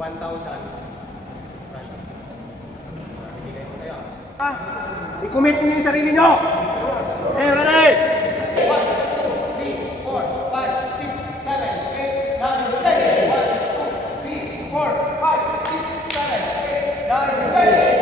1,000. Bibigay ko sa'yo. I-commit niyo yung sarili niyo! Okay, ready? 1, 2, 3, 4, 5, 6, 7, 8, 9, 10. 1, 2, 3, 4, 5, 6, 7, 8, 9, 10.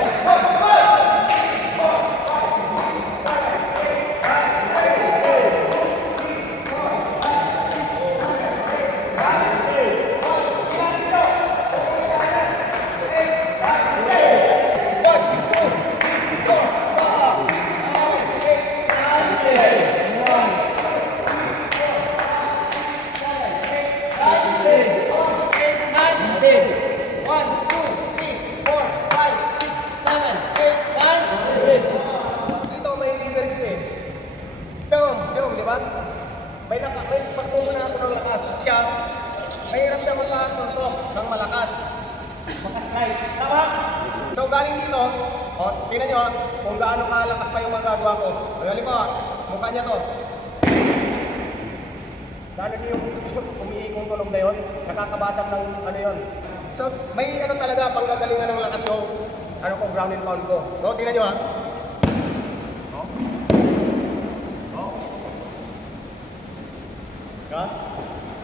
May pagtungo na ako ng lakas. Siya, mahirap siya makasuntok ng malakas. Maka-slice. Tama? So galing dito, tingnan nyo kung gaano kalakas pa yung magagawa ko. Magaling mo, mukha niya to. Galing yung umiikong tulong na yun, nakakabasag ng ano yun. So may ano talaga, panggagalingan ng lakas yung ground and pound ko. So tingnan nyo ha.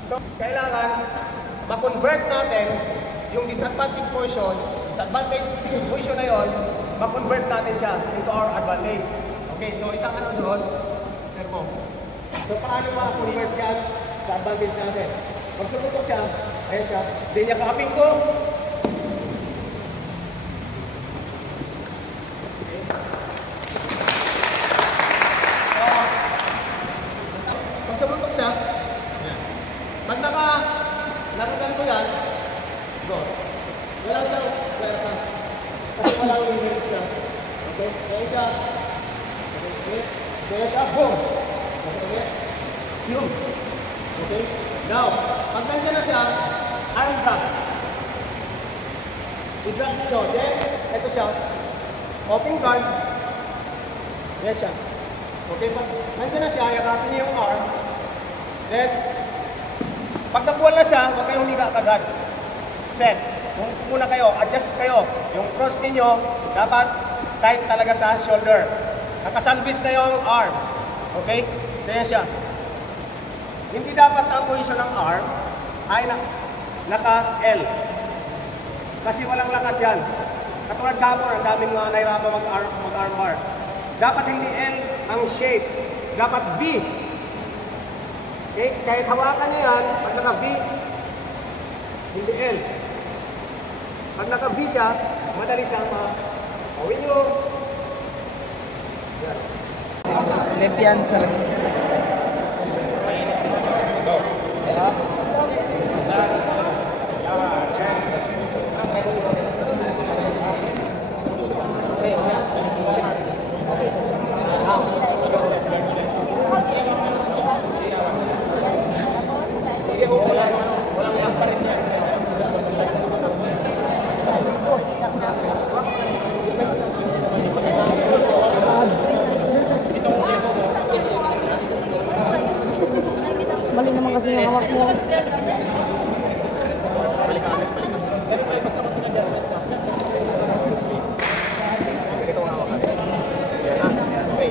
So, kailangan ma-convert natin yung disadvantage position na yon, ma-convert natin siya into our advantage. Okay, so isang ano doon, servo. So, paano ma-convert yan sa advantage natin? Pag sumutok siya, ayun siya, hindi niya kaaping ko. Pag sumutok siya, pag nakagan ko yan, go. Walang siyang pwersa. Kasi walang limits na. Okay? Kaya isa. Okay? Kaya siya, boom. Okay? Yun. Okay? Now, pag nandiyan na siya, arm drag. I-drag nyo. Then, ito siya. Open guard. Yes siya. Okay? Pag nandiyan na siya, yakapin niyo yung arm. Then, pag nakuha na siya, huwag kayong higa agad. Set. Kung muna kayo, adjust kayo. Yung cross ninyo, dapat tight talaga sa shoulder. Nakasandwich na yung arm. Okay? So yan siya. Hindi dapat ang position ng arm ay naka-L. Kasi walang lakas yan. Katulad kapon, ang daming mga nahirapan mag-arm bar. Dapat hindi L ang shape. Dapat V. Okay, kahit hawakan niyo yan, pag naka-V, hindi L. Pag naka-V siya, madali siyang ma-awin nyo. Yan. Left yan, sir. Go. Mali naman kasi yung hawak mo. Okay.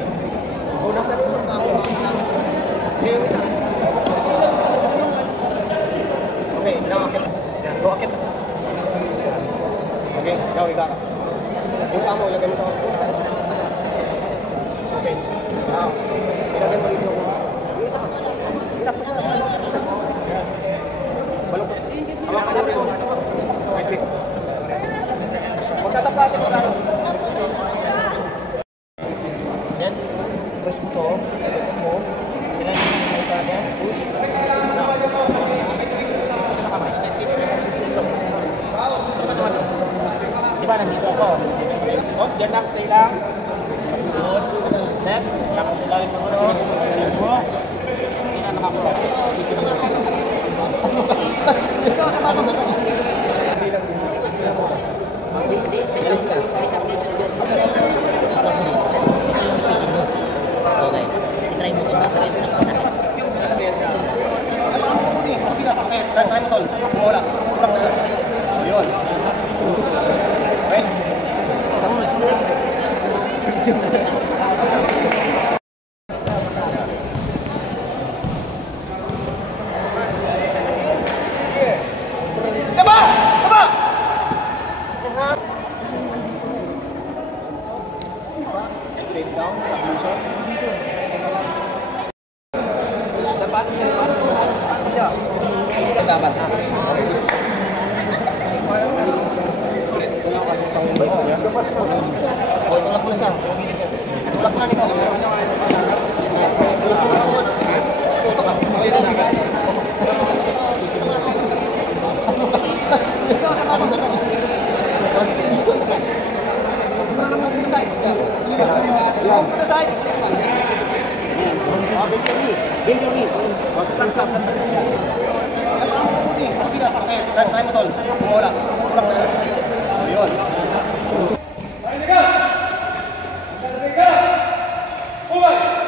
Kung nasa isang tao, okay, nakakit. Yan, go akit. Okay, ikaw, ikaw. Yung tamo, lagay mo sa okay. Now, ilagay mo dito. Yung isa. Ilak mo siya. Balong ko. Hawakan niyo rin. Right click. Magtatapatin mo lang. Yan. Press mo to. Press mo. Kailangan mo may kanya. Push. Di ba nandito ako? Oh, dyan lang, stay lang. Good. Left. Lakas sa lalim ng ulo. Hindi na nakakuha. Alis ka. Okay. I-try mo ito. Try mo tol. Wala. Tulak mo siya. Yun. Okay. Tama! Tama! Straight down, submission. Dapat siya. Dapat na. Try mo tol. Wala. Wala ko siya. Ayun. Sarapika! Sarapika! Bumay!